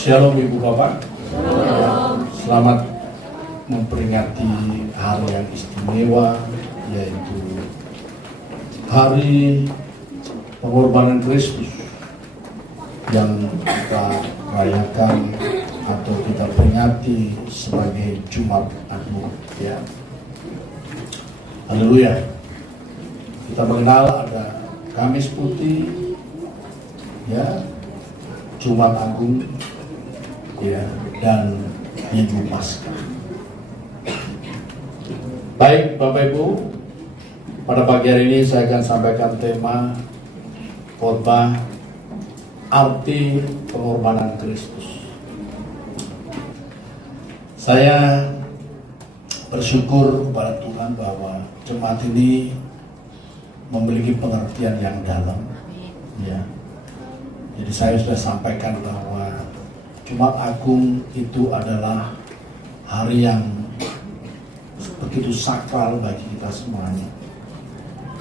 Shalom Ibu Bapak. Selamat memperingati hari yang istimewa, yaitu Hari Pengorbanan Kristus yang kita rayakan atau kita peringati sebagai Jumat Agung. Ya, haleluya. Kita mengenal ada Kamis Putih, ya, Jumat Agung, ya, dan Minggu Paskah. Baik Bapak Ibu, pada pagi hari ini saya akan sampaikan tema khotbah arti pengorbanan Kristus. Saya bersyukur kepada Tuhan bahwa jemaat ini memiliki pengertian yang dalam, ya. Jadi saya sudah sampaikan bahwa Jumat Agung itu adalah hari yang begitu sakral bagi kita semuanya.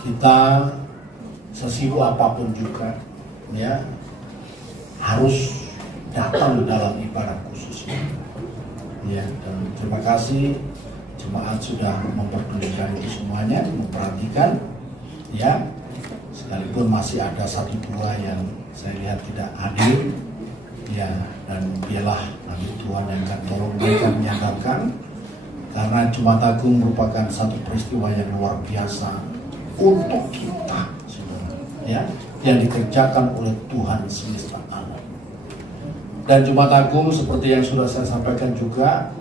Kita sesibuk apapun juga, ya, harus datang dalam ibadah khusus. Ya, dan terima kasih jemaat sudah memperdulikan itu semuanya, memperhatikan, ya. Sekalipun masih ada satu dua yang saya lihat tidak hadir, ya, dan biarlah nanti Tuhan yang akan tolong mereka menyadarkan, karena Jumat Agung merupakan satu peristiwa yang luar biasa untuk kita, ya, yang dikerjakan oleh Tuhan semesta alam. Dan Jumat Agung seperti yang sudah saya sampaikan juga,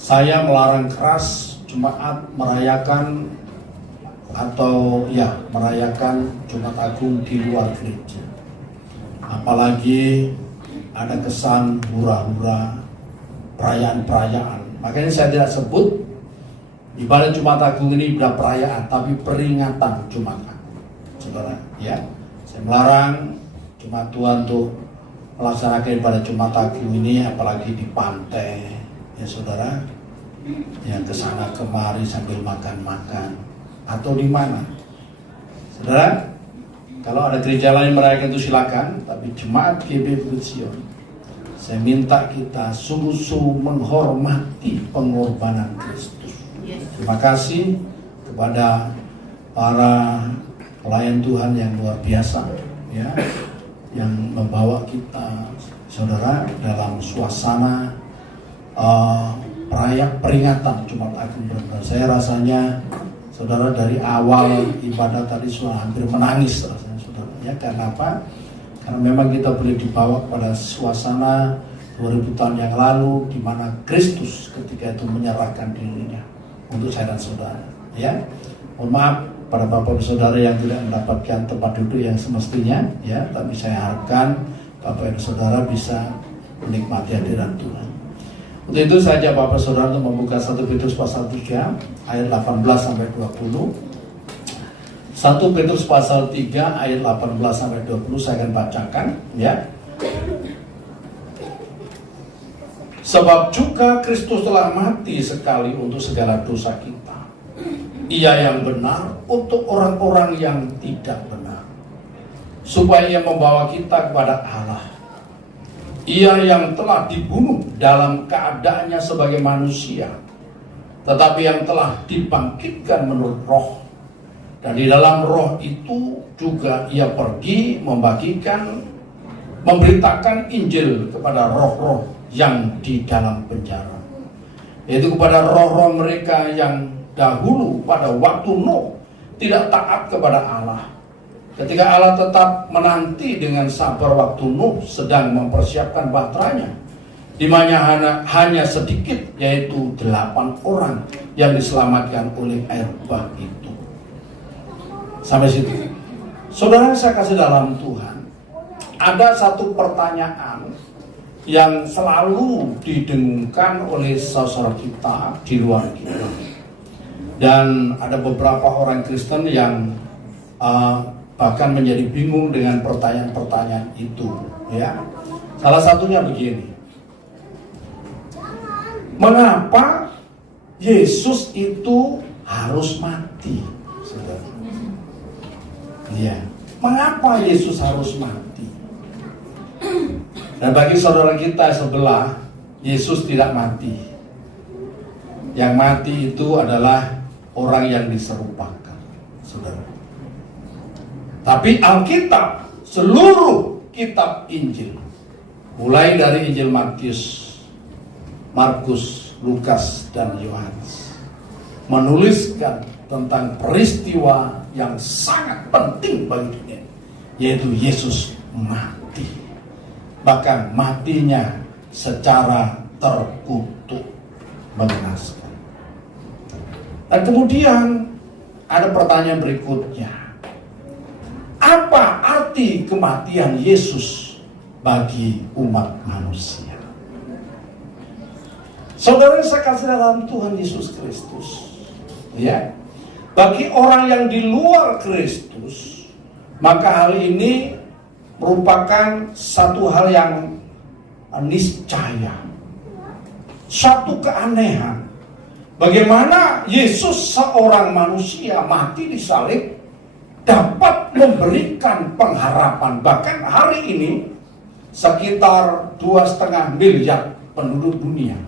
saya melarang keras jemaat merayakan atau ya merayakan Jumat Agung di luar gereja. Apalagi ada kesan hura-hura, perayaan-perayaan. Makanya saya tidak sebut ibadah Jumat Agung ini bukan perayaan, tapi peringatan Jumat Agung. Saudara, ya, saya melarang jemaat Tuhan untuk melaksanakan ibadah Jumat Agung ini, apalagi di pantai, ya saudara, yang kesana kemari sambil makan-makan, atau di mana. Saudara, kalau ada gereja lain merayakan itu silakan, tapi jemaat GB Bukit Sion, saya minta kita sungguh-sungguh menghormati pengorbanan Kristus. Terima kasih kepada para pelayan Tuhan yang luar biasa, ya, yang membawa kita, saudara, dalam suasana peringatan Jumat Agung. Saya rasanya, saudara, dari awal ibadah tadi sudah hampir menangis rasanya, saudara. Ya, karena apa? Karena memang kita boleh dibawa pada suasana 2000 tahun yang lalu, di mana Kristus ketika itu menyerahkan dirinya untuk saya dan saudara. Ya, mohon maaf pada Bapak dan Saudara yang tidak mendapatkan tempat duduk yang semestinya, ya, tapi saya harapkan Bapak dan Saudara bisa menikmati hadirat Tuhan. Untuk itu saja Bapak Saudara untuk membuka 1 Petrus pasal 3 ayat 18 sampai 20. 1 Petrus pasal 3 ayat 18 sampai 20 saya akan bacakan, ya. Sebab juga Kristus telah mati sekali untuk segala dosa kita. Ia yang benar untuk orang-orang yang tidak benar, supaya ia membawa kita kepada Allah. Ia yang telah dibunuh dalam keadaannya sebagai manusia, tetapi yang telah dibangkitkan menurut roh. Dan di dalam roh itu juga ia pergi memberitakan Injil kepada roh-roh yang di dalam penjara, yaitu kepada roh-roh mereka yang dahulu pada waktu Nuh tidak taat kepada Allah, ketika Allah tetap menanti dengan sabar waktu Nuh sedang mempersiapkan bahteranya, di mana hanya sedikit, yaitu 8 orang yang diselamatkan oleh air bah itu. Sampai situ, saudara, saya kasih dalam Tuhan, ada satu pertanyaan yang selalu didengungkan oleh saudara kita di luar kita, dan ada beberapa orang Kristen yang bahkan menjadi bingung dengan pertanyaan-pertanyaan itu, ya. Salah satunya begini: mengapa Yesus itu harus mati? Saudara, ya, mengapa Yesus harus mati? Dan bagi saudara kita sebelah, Yesus tidak mati. Yang mati itu adalah orang yang diserupakan, saudara. Tapi Alkitab, seluruh kitab Injil, mulai dari Injil Matius, Markus, Lukas, dan Yohanes, menuliskan tentang peristiwa yang sangat penting bagi dunia, yaitu Yesus mati. Bahkan matinya secara terkutuk, mengenaskan. Dan kemudian ada pertanyaan berikutnya. Apa arti kematian Yesus bagi umat manusia? Saudara yang saya kasih dalam Tuhan Yesus Kristus, ya, bagi orang yang di luar Kristus, maka hal ini merupakan satu hal yang niscaya, satu keanehan. Bagaimana Yesus seorang manusia mati di salib dapat memberikan pengharapan. Bahkan hari ini sekitar 2,5 miliar penduduk dunia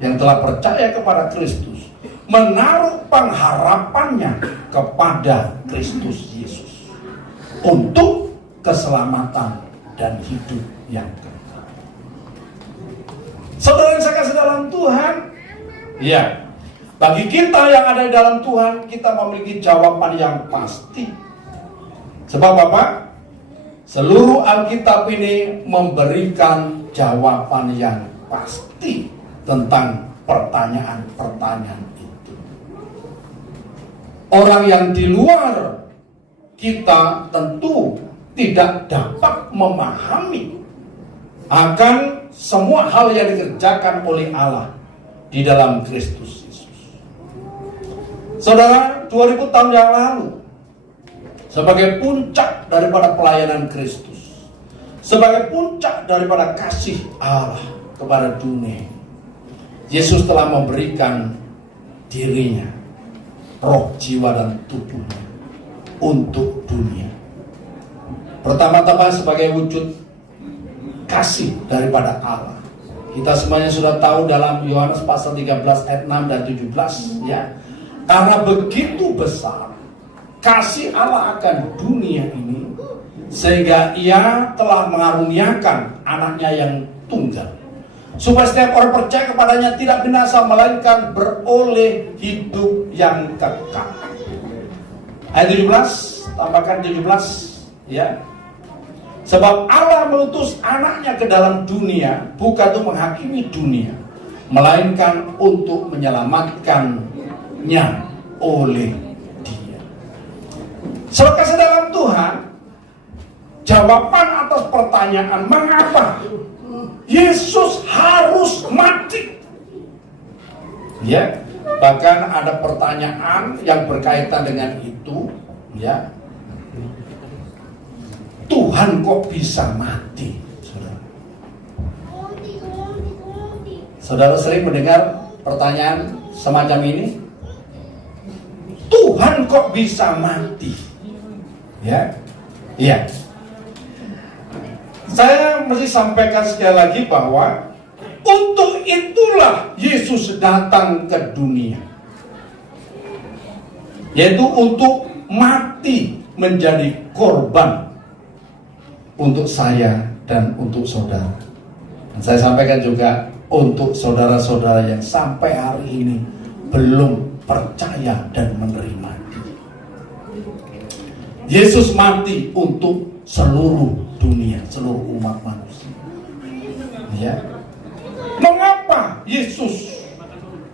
yang telah percaya kepada Kristus menaruh pengharapannya kepada Kristus Yesus untuk keselamatan dan hidup yang kekal. Saudara yang saya kasih dalam Tuhan, ya, bagi kita yang ada di dalam Tuhan, kita memiliki jawaban yang pasti. Sebab apa? Seluruh Alkitab ini memberikan jawaban yang pasti tentang pertanyaan-pertanyaan itu. Orang yang di luar kita tentu tidak dapat memahami akan semua hal yang dikerjakan oleh Allah di dalam Kristus Yesus. Saudara, 2000 tahun yang lalu, sebagai puncak daripada pelayanan Kristus, sebagai puncak daripada kasih Allah kepada dunia, Yesus telah memberikan dirinya, roh, jiwa, dan tubuhnya untuk dunia. Pertama-tama sebagai wujud kasih daripada Allah. Kita semuanya sudah tahu dalam Yohanes pasal 13 ayat 6 dan 17, ya. Karena begitu besar kasih Allah akan dunia ini, sehingga Ia telah mengaruniakan anaknya yang tunggal, supaya setiap orang percaya kepadanya tidak binasa, melainkan beroleh hidup yang kekal. Ayat 17, tambahkan 17, ya. Sebab Allah mengutus anaknya ke dalam dunia, bukan untuk menghakimi dunia, melainkan untuk menyelamatkannya oleh Dia. Saudara kasih dalam Tuhan, jawaban atas pertanyaan mengapa Yesus harus mati, ya, bahkan ada pertanyaan yang berkaitan dengan itu, ya. Tuhan kok bisa mati, saudara? Saudara sering mendengar pertanyaan semacam ini. Tuhan kok bisa mati? Ya, iya. Saya mesti sampaikan sekali lagi bahwa untuk itulah Yesus datang ke dunia, yaitu untuk mati menjadi korban untuk saya dan untuk saudara. Dan saya sampaikan juga untuk saudara-saudara yang sampai hari ini belum percaya dan menerima Dia. Yesus mati untuk seluruh dunia, seluruh umat manusia. Ya. Mengapa Yesus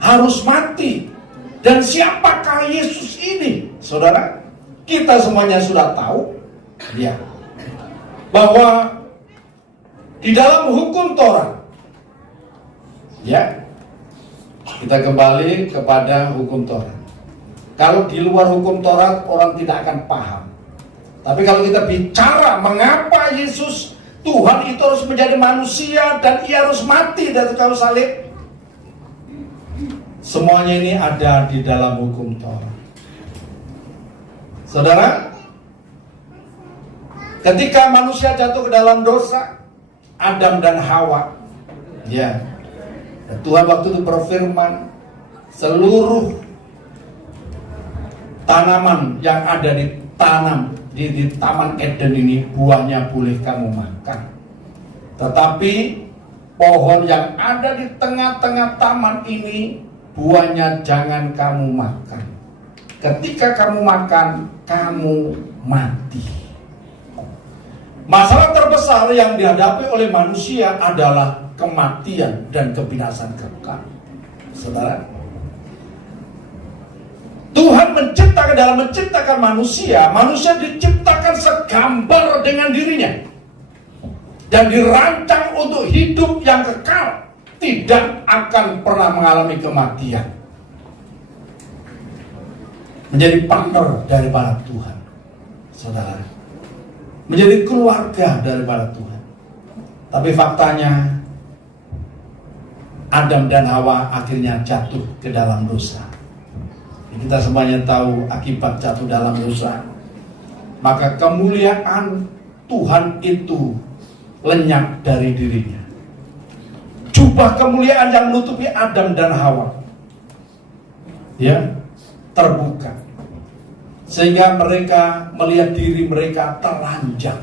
harus mati? Dan siapakah Yesus ini? Saudara, kita semuanya sudah tahu, ya, bahwa di dalam hukum Taurat, ya, kita kembali kepada hukum Taurat. Kalau di luar hukum Taurat orang tidak akan paham. Tapi kalau kita bicara mengapa Yesus Tuhan itu harus menjadi manusia dan Ia harus mati dari kayu salib, semuanya ini ada di dalam hukum Taurat. Saudara, ketika manusia jatuh ke dalam dosa, Adam dan Hawa. Ya. Dan Tuhan waktu itu berfirman, seluruh tanaman yang ada di Taman Eden ini buahnya boleh kamu makan. Tetapi pohon yang ada di tengah-tengah taman ini buahnya jangan kamu makan. Ketika kamu makan, kamu mati. Masalah terbesar yang dihadapi oleh manusia adalah kematian dan kebinasan kekal. Saudara, Tuhan dalam menciptakan manusia diciptakan segambar dengan dirinya dan dirancang untuk hidup yang kekal, tidak akan pernah mengalami kematian. Menjadi partner daripada Tuhan, saudara, menjadi keluarga daripada Tuhan. Tapi faktanya Adam dan Hawa akhirnya jatuh ke dalam dosa. Kita semuanya tahu akibat jatuh dalam dosa, maka kemuliaan Tuhan itu lenyap dari dirinya. Jubah kemuliaan yang menutupi Adam dan Hawa, ya, terbuka, sehingga mereka melihat diri mereka telanjang.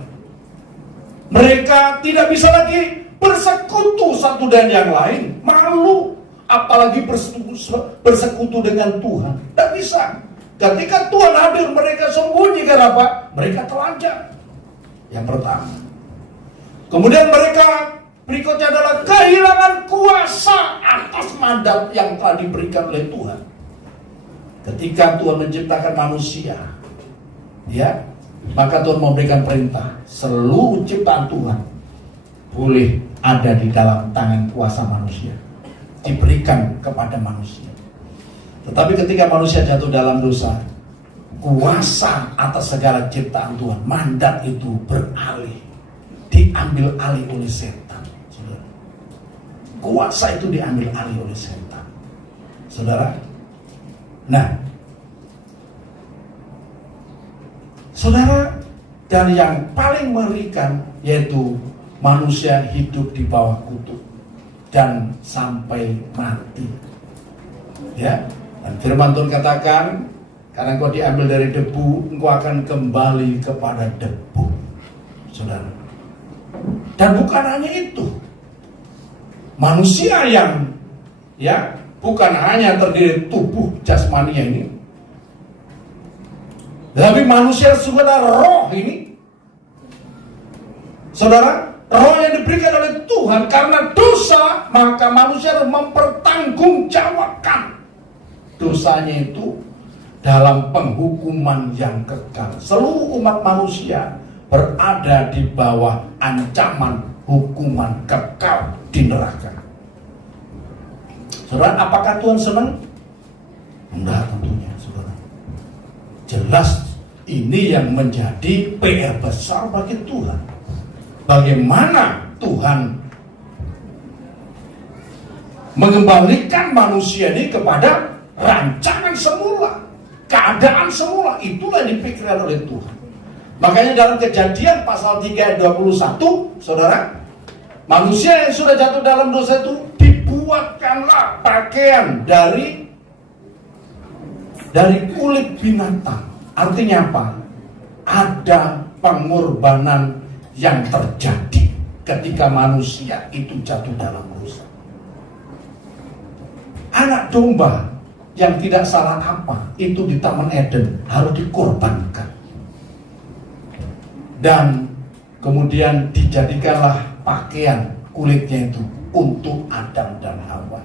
Mereka tidak bisa lagi bersekutu satu dan yang lain, malu, apalagi bersekutu dengan Tuhan. Tidak bisa. Ketika Tuhan hadir, mereka sembunyi. Kenapa? Mereka telanjang. Yang pertama. Kemudian mereka berikutnya adalah kehilangan kuasa atas mandat yang telah diberikan oleh Tuhan. Ketika Tuhan menciptakan manusia, ya, maka Tuhan memberikan perintah, seluruh ciptaan Tuhan boleh ada di dalam tangan kuasa manusia, diberikan kepada manusia. Tetapi ketika manusia jatuh dalam dosa, kuasa atas segala ciptaan Tuhan, mandat itu beralih, diambil alih oleh setan. Saudara, kuasa itu diambil alih oleh setan, saudara. Nah, saudara, dan yang paling mengerikan yaitu manusia hidup di bawah kutuk dan sampai mati. Ya, dan firman Tuhan katakan, karena engkau diambil dari debu, engkau akan kembali kepada debu, saudara. Dan bukan hanya itu, manusia yang, ya, bukan hanya terdiri tubuh jasmania ini, tapi manusia sebenarnya roh ini, saudara, roh yang diberikan oleh Tuhan. Karena dosa, maka manusia harus mempertanggungjawabkan dosanya itu dalam penghukuman yang kekal. Seluruh umat manusia berada di bawah ancaman hukuman kekal di neraka. Saudara, apakah Tuhan senang? Enggak, tentunya, saudara. Jelas ini yang menjadi PR besar bagi Tuhan. Bagaimana Tuhan mengembalikan manusia ini kepada rancangan semula, keadaan semula. Itulah yang dipikirkan oleh Tuhan. Makanya dalam Kejadian pasal 3 ayat 21, saudara, manusia yang sudah jatuh dalam dosa itu dibuatkanlah pakaian dari kulit binatang. Artinya apa? Ada pengorbanan yang terjadi ketika manusia itu jatuh dalam dosa. Anak domba yang tidak salah apa itu di Taman Eden harus dikorbankan, dan kemudian dijadikanlah pakaian kulitnya itu untuk Adam dan Hawa.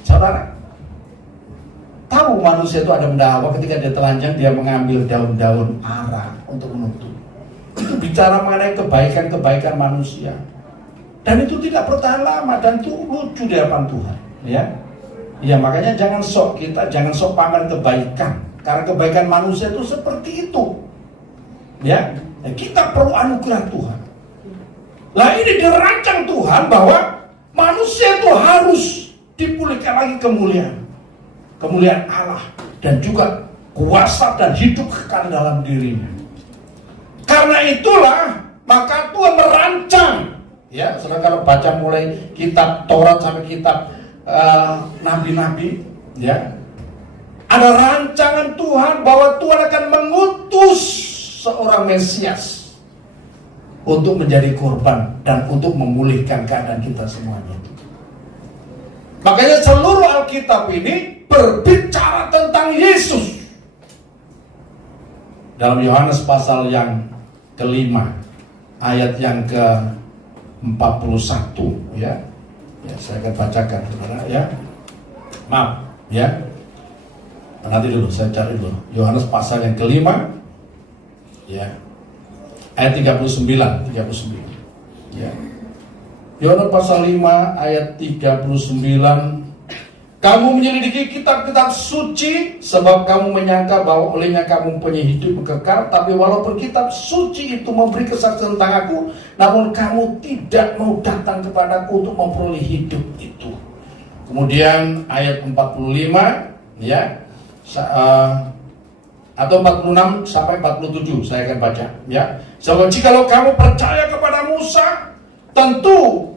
Saudara, tahu manusia itu Adam dan Hawa ketika dia telanjang, dia mengambil daun-daun ara untuk menutup. Itu bicara mengenai kebaikan-kebaikan manusia, dan itu tidak bertahan lama, dan itu lucu di hadapan Tuhan, ya. Ya, makanya jangan sok pamer kebaikan, karena kebaikan manusia itu seperti itu, ya. Kita perlu anugerah Tuhan. Lah, ini dirancang Tuhan bahwa manusia itu harus dipulihkan lagi kemuliaan Allah, dan juga kuasa dan hidup kekal dalam dirinya. Karena itulah maka Tuhan merancang Ya, saudara kalau baca mulai kitab Taurat sampai kitab nabi-nabi, ya, ada rancangan Tuhan bahwa Tuhan akan mengutus seorang Mesias untuk menjadi korban dan untuk memulihkan keadaan kita semuanya. Makanya seluruh Alkitab ini berbicara tentang Yesus. Dalam Yohanes pasal yang kelima, ayat yang ke-41, ya. Ya, saya akan bacakan, saudara, ya. Maaf, ya. Nanti dulu, saya cari dulu. Yohanes pasal yang kelima, ya. Ayat 39. Ya. Yohanes pasal 5 ayat 39. Kamu menyelidiki kitab-kitab suci sebab kamu menyangka bahwa olehnya kamu mempunyai hidup kekal, tapi walaupun kitab suci itu memberi kesaksian tentang aku, namun kamu tidak mau datang kepadaku untuk memperoleh hidup itu. Kemudian ayat 45, ya. Atau 46 sampai 47 saya akan baca, ya. Sebab jikalau kamu percaya kepada Musa, tentu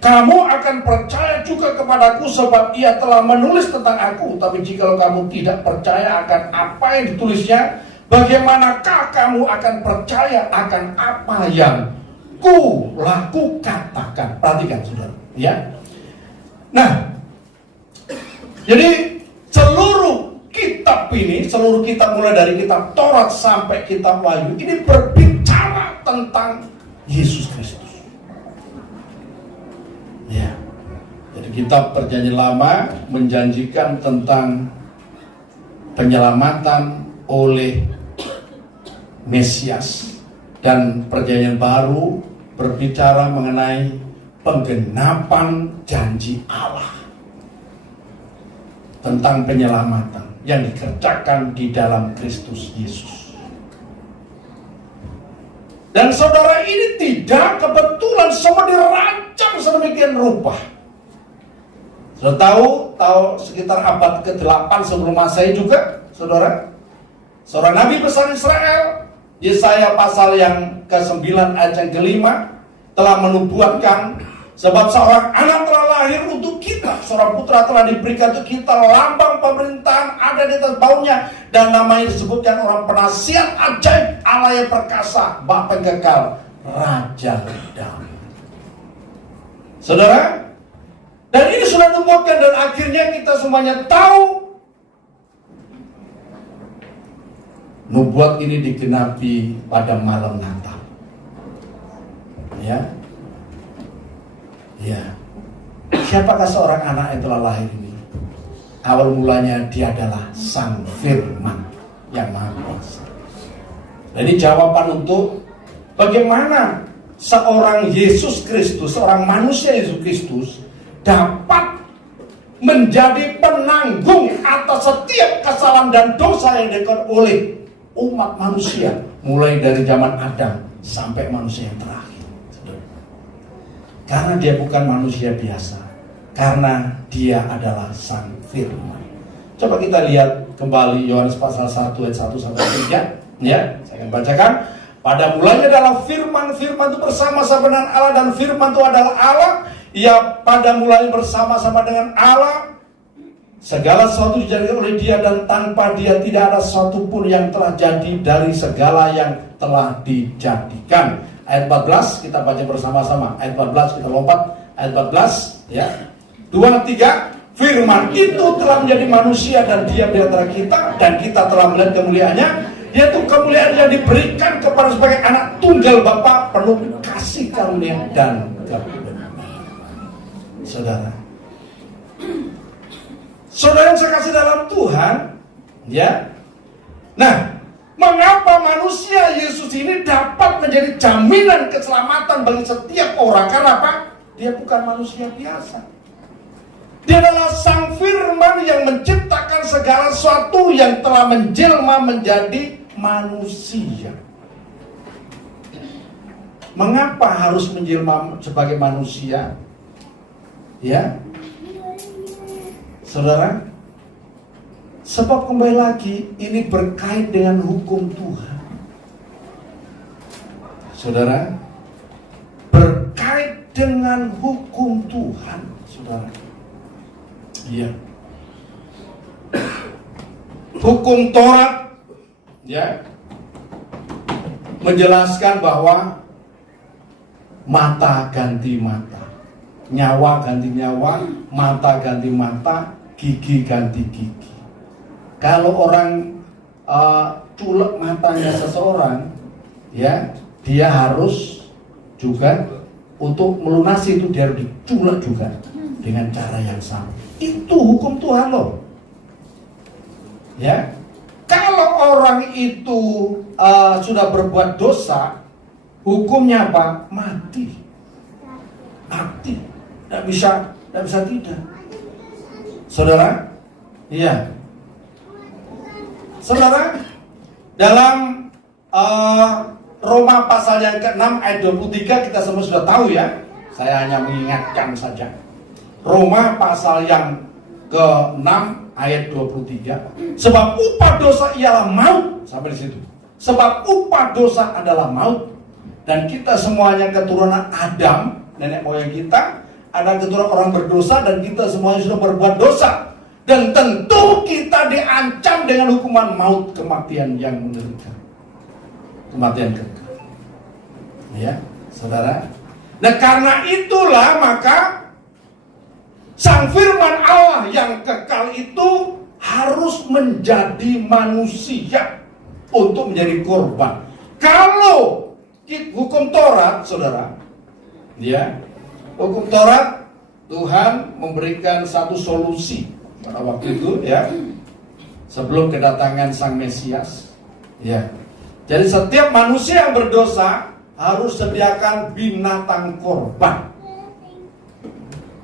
kamu akan percaya juga kepadaku sebab ia telah menulis tentang aku. Tapi jikalau kamu tidak percaya akan apa yang ditulisnya, bagaimanakah kamu akan percaya akan apa yang katakan? Perhatikan, saudara, ya. Nah, jadi seluruh kitab ini, seluruh kitab mulai dari kitab Taurat sampai kitab Wahyu ini berbicara tentang Yesus Kristus. Ya. Jadi kitab Perjanjian Lama menjanjikan tentang penyelamatan oleh Mesias, dan Perjanjian Baru berbicara mengenai penggenapan janji Allah tentang penyelamatan yang dikerjakan di dalam Kristus Yesus. Dan saudara, ini tidak kebetulan, semua dirancang sedemikian rupa. Sudah tahu sekitar abad ke-8 sebelum Masehi juga, saudara, seorang nabi besar Israel, Yesaya pasal yang ke-9 ayat yang ke-5 telah menubuatkan, sebab seorang anak telah lahir untuk kita, seorang putra telah diberikan untuk kita, lambang pemerintahan ada di atas baunya, dan namanya disebutkan orang penasihat ajaib, Allah yang perkasa, Bapa yang kekal, Raja Damai. Saudara, dan ini sudah ditemukan, dan akhirnya kita semuanya tahu nubuat ini digenapi pada malam Natal. Ya. Ya, siapakah seorang anak yang telah lahir ini? Awal mulanya dia adalah Sang Firman yang Maha Kuasa. Jadi jawaban untuk bagaimana seorang Yesus Kristus, seorang manusia Yesus Kristus dapat menjadi penanggung atas setiap kesalahan dan dosa yang dilakukan oleh umat manusia, mulai dari zaman Adam sampai manusia yang terakhir. Karena dia bukan manusia biasa, karena dia adalah Sang Firman. Coba kita lihat kembali Yohanes pasal 1 ayat 1 sampai 3, ya. Saya akan bacakan. Pada mulanya adalah Firman, Firman itu bersama-sama dengan Allah, dan Firman itu adalah Allah. Ia pada mulanya bersama-sama dengan Allah. Segala sesuatu dijadikan oleh Dia, dan tanpa Dia tidak ada sesuatu pun yang telah jadi dari segala yang telah dijadikan. Ayat 14 kita baca bersama-sama. Ayat 14 kita lompat. Ayat 14, ya. 2, 3. Firman itu telah menjadi manusia dan dia di antara kita, dan kita telah melihat kemuliaannya, yaitu kemuliaan yang diberikan kepada sebagai anak tunggal Bapa, penuh kasih karunia dan kebenaran. Saudara, saudara yang saya kasih dalam Tuhan, ya. Nah, mengapa manusia Yesus ini dapat menjadi jaminan keselamatan bagi setiap orang? Karena apa? Dia bukan manusia biasa. Dia adalah Sang Firman yang menciptakan segala sesuatu, yang telah menjelma menjadi manusia. Mengapa harus menjelma sebagai manusia? Ya, saudara, sebab kembali lagi ini berkait dengan hukum Tuhan. Saudara, dengan hukum Tuhan, saudara. Iya. Hukum Taurat, ya, menjelaskan bahwa mata ganti mata, nyawa ganti nyawa, mata ganti mata, gigi ganti gigi. Kalau orang culek matanya seseorang, ya, dia harus juga untuk melunasi itu dia harus diculek juga dengan cara yang sama. Itu hukum Tuhan loh. Ya, kalau orang itu sudah berbuat dosa, hukumnya apa? Mati. Mati. Tidak bisa tidak. Saudara, iya. Saudara, dalam Roma pasal yang ke-6 ayat 23 kita semua sudah tahu ya. Saya hanya mengingatkan saja. Roma pasal yang ke-6 ayat 23. Sebab upah dosa ialah maut. Sampai di situ. Sebab upah dosa adalah maut. Dan kita semuanya keturunan Adam, nenek moyang kita, ada keturunan orang berdosa, dan kita semuanya sudah berbuat dosa. Dan tentu kita diancam dengan hukuman maut, kematian yang mengerikan. Kematian kekal. Ya, saudara. Nah, karena itulah maka Sang Firman Allah yang kekal itu harus menjadi manusia untuk menjadi korban. Kalau hukum Taurat, saudara, ya, hukum Taurat, Tuhan memberikan satu solusi pada waktu itu, ya, sebelum kedatangan Sang Mesias, ya. Jadi setiap manusia yang berdosa harus sediakan binatang korban.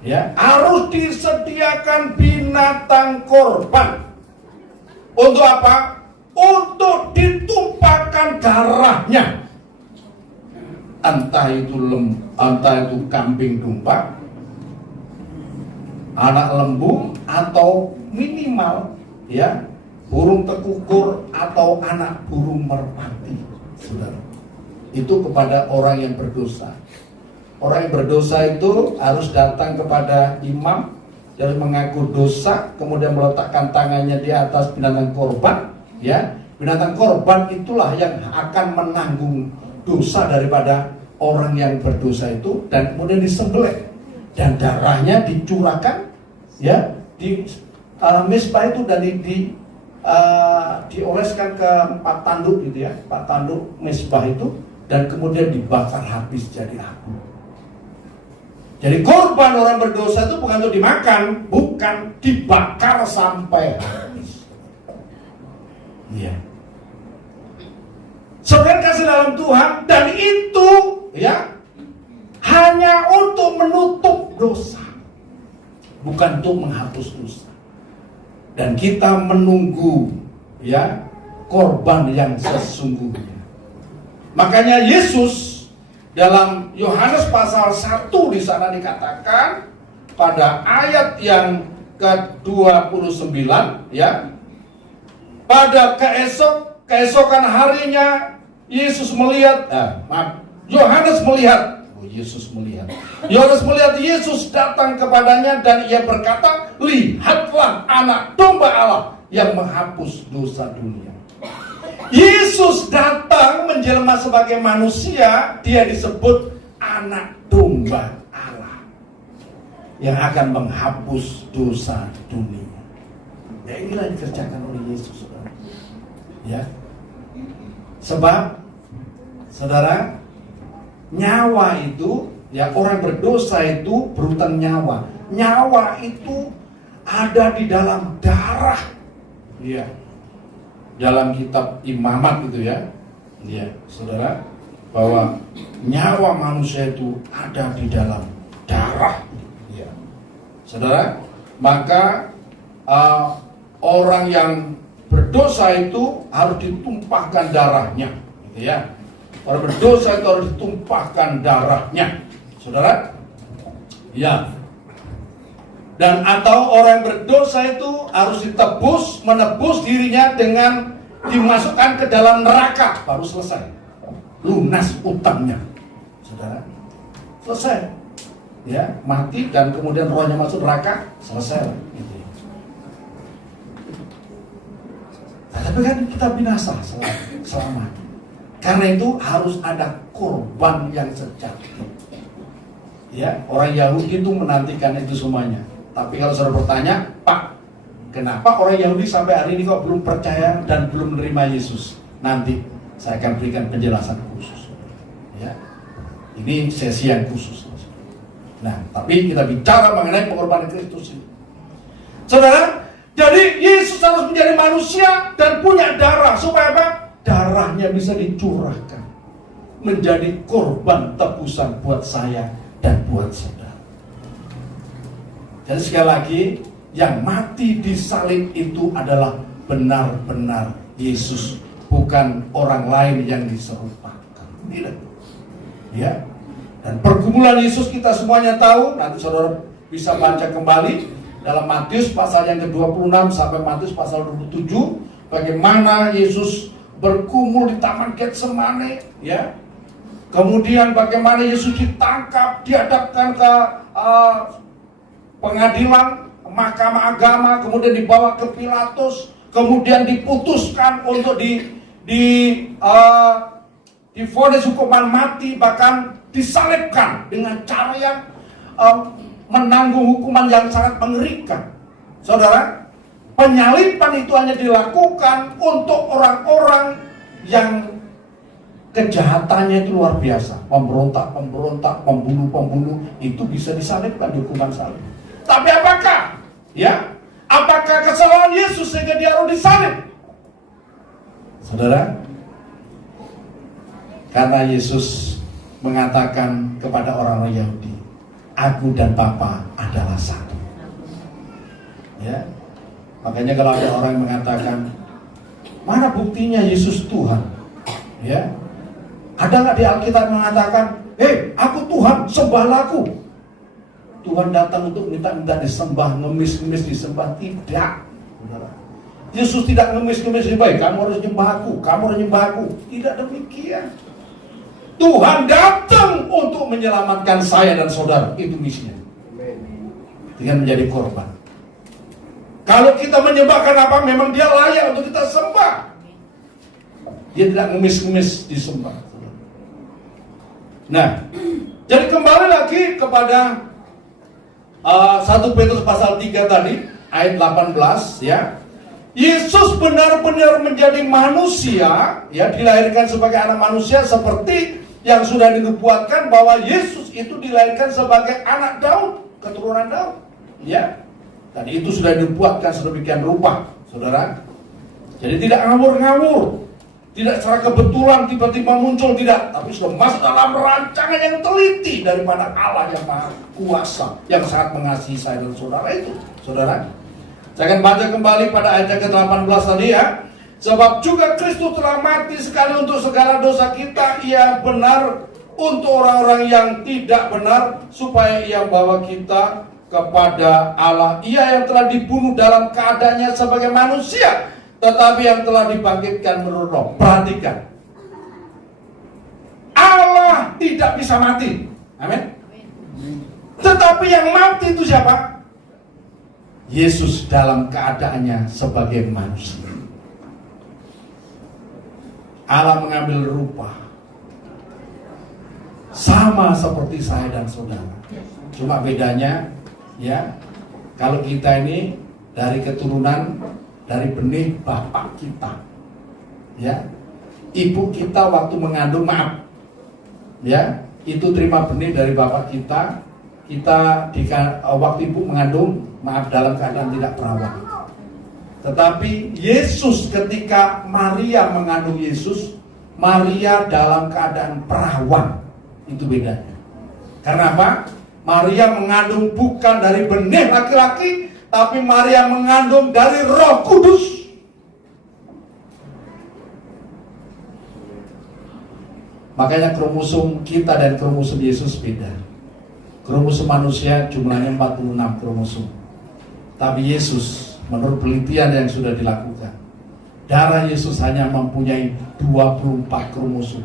Ya, harus disediakan binatang korban. Untuk apa? Untuk ditumpahkan darahnya. Entah itu kambing domba, anak lembu, atau minimal, ya, burung tekukur atau anak burung merpati, saudara. Itu kepada orang yang berdosa. Orang yang berdosa itu harus datang kepada imam, dan mengaku dosa, kemudian meletakkan tangannya di atas binatang korban, ya. Binatang korban itulah yang akan menanggung dosa daripada orang yang berdosa itu, dan kemudian disembelih dan darahnya dicurahkan, ya, di mezbah itu, dan dioleskan ke 4 tanduk gitu ya, 4 tanduk mezbah itu, dan kemudian dibakar habis jadi api. Jadi korban orang berdosa itu bukan untuk dimakan, bukan, dibakar sampai habis. Iya. Saudara kasih dalam Tuhan, dan itu, ya, hanya untuk menutup dosa, bukan untuk menghapus dosa. Dan kita menunggu, ya, korban yang sesungguhnya. Makanya Yesus dalam Yohanes pasal 1 di sana dikatakan pada ayat yang ke-29, ya, pada keesokan harinya Yesus melihat, Yohanes melihat Yesus datang kepadanya, dan ia berkata, lihatlah anak domba Allah yang menghapus dosa dunia. Yesus datang menjelma sebagai manusia, dia disebut anak domba Allah yang akan menghapus dosa dunia. Ya, inilah yang dikerjakan oleh Yesus, saudara. Ya. Sebab, saudara, nyawa itu, ya, orang berdosa itu berhutang nyawa. Nyawa itu ada di dalam darah. Ya. Dalam kitab Imamat itu, ya. Ya, saudara, bahwa nyawa manusia itu ada di dalam darah. Ya. Saudara, maka orang yang berdosa itu harus ditumpahkan darahnya, gitu ya. Orang berdosa itu harus ditumpahkan darahnya, saudara. Ya. Dan atau orang berdosa itu harus menebus dirinya dengan dimasukkan ke dalam neraka, baru selesai, lunas utangnya, saudara. Selesai. ya, mati dan kemudian rohnya masuk neraka, selesai gitu. Nah, tapi kan kita binasa selama. Karena itu harus ada korban yang sejati. Ya, orang Yahudi itu menantikan itu semuanya. Tapi kalau saudara bertanya, Pak, kenapa orang Yahudi sampai hari ini kok belum percaya dan belum menerima Yesus? Nanti saya akan berikan penjelasan khusus. Ya, ini sesi yang khusus. Nah, tapi kita bicara mengenai pengorbanan Kristus ini. Saudara, jadi Yesus harus menjadi manusia dan punya darah. Supaya apa? Darahnya bisa dicurahkan. Menjadi korban tebusan buat saya dan buat saudara. Dan sekali lagi, yang mati di salib itu adalah benar-benar Yesus. Bukan orang lain yang diserupakan. Tidak. Ya. Dan pergumulan Yesus kita semuanya tahu. Nanti saudara bisa baca kembali dalam Matius pasal yang ke-26 sampai Matius pasal 27. Bagaimana Yesus bergumul di Taman Getsemane, ya. Kemudian bagaimana Yesus ditangkap, dihadapkan ke pengadilan, mahkamah agama, kemudian dibawa ke Pilatus, kemudian diputuskan untuk divonis hukuman mati, bahkan disalibkan dengan cara yang menanggung hukuman yang sangat mengerikan. Saudara, penyaliban itu hanya dilakukan untuk orang-orang yang kejahatannya itu luar biasa. Pemberontak, pembunuh, itu bisa disalibkan di hukuman salib. Tapi apakah kesalahan Yesus sehingga dia harus disalib? Saudara, karena Yesus mengatakan kepada orang-orang Yahudi, aku dan Bapa adalah satu. Ya, makanya kalau ada orang yang mengatakan, mana buktinya Yesus Tuhan? Ya, ada nggak di Alkitab mengatakan, aku Tuhan, sembahlah aku? Tuhan datang untuk minta disembah, ngemis-ngemis disembah? Tidak. Yesus tidak ngemis-ngemis disembah, kamu harus nyembah aku, kamu harus nyembah aku. Tidak demikian. Tuhan datang untuk menyelamatkan saya dan saudara. Itu misinya. Dengan menjadi korban. Kalau kita menyembah karena apa? Memang dia layak untuk kita sembah. Dia tidak ngemis-ngemis disembah. Nah, jadi kembali lagi kepada 1 Petrus pasal 3 tadi, ayat 18, ya. Yesus benar-benar menjadi manusia, ya, dilahirkan sebagai anak manusia seperti yang sudah dinubuatkan bahwa Yesus itu dilahirkan sebagai anak Daud, keturunan Daud, ya. Dan itu sudah dibuatkan sedemikian rupa, saudara. Jadi tidak ngawur-ngawur, tidak secara kebetulan tiba-tiba muncul, tidak. Tapi sudah masuk dalam rancangan yang teliti daripada Allah yang Maha Kuasa, yang sangat mengasihi saya dan saudara itu, saudara. Saya akan baca kembali pada ayat ke-18 tadi, ya. Sebab juga Kristus telah mati sekali untuk segala dosa kita, ia benar untuk orang-orang yang tidak benar, supaya ia bawa kita kepada Allah. Ia yang telah dibunuh dalam keadaannya sebagai manusia, tetapi yang telah dibangkitkan menurut roh. Perhatikan, Allah tidak bisa mati. Amin. Tetapi yang mati itu siapa? Yesus dalam keadaannya sebagai manusia. Allah mengambil rupa sama seperti saya dan saudara. Cuma bedanya, ya, kalau kita ini dari keturunan dari benih bapak kita, ya, ibu kita waktu mengandung, maaf, ya, itu terima benih dari bapak kita. Kita waktu ibu mengandung, maaf, dalam keadaan tidak perawan. Tetapi Yesus ketika Maria mengandung Yesus, Maria dalam keadaan perawan. Itu bedanya. Karena apa? Maria mengandung bukan dari benih laki-laki, tapi Maria mengandung dari Roh Kudus. Makanya kromosom kita dan kromosom Yesus beda. Kromosom manusia jumlahnya 46 kromosom. Tapi Yesus, menurut penelitian yang sudah dilakukan, darah Yesus hanya mempunyai 24 kromosom.